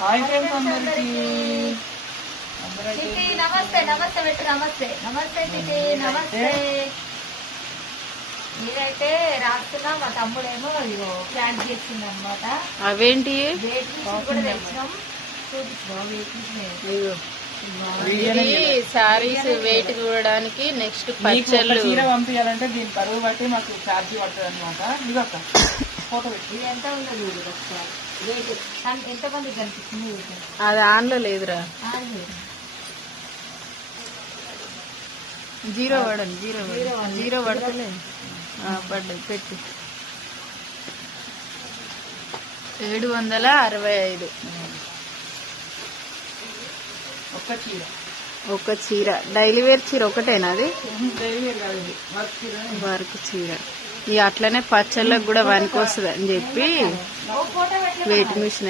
Hi friends అందరికి నమస్తే నమస్తే పెట్టు నమస్తే నమస్తే తిథి నమస్తే. నేనైతే రాస్తున్నా, మా తమ్ముడేమో ఇగో ప్లాంట్ చేసింది అనమాట. అవేంటి వెయిట్ మిషన్ కూడా తెచ్చినాం, చూపించినాం వెయిట్ మిషన్. సారీస్ వెయిట్ చూడడానికి. నెక్స్ట్ మీకు ఒక పచ్చళ్ళు చీర పంపించాలంటే దీని బరువు బట్టి మాకు ఛార్జీ పడుతుంది అనమాట. ఇదొక ఫోటో పెట్టి ఇది ఎంత ఉండదు ఒకసారి వెయిట్ ఎంతమందికి కనిపిస్తుంది అది ఆన్లో లేదురా. జీరో పడండి, జీరో పడతలే. పడ్డది పెట్టి 765. ఒక్క చీర, ఒక చీర డైలీ వేర్ చీర ఒకటేనా అది? డైలీ వేర్ కాదు ఇది, వర్క్ చీర. వర్క్ చీర. ఇక అట్లనే పచ్చళ్ళకు కూడా వనికి వస్తుంది అని చెప్పి వెయిట్ మిషన్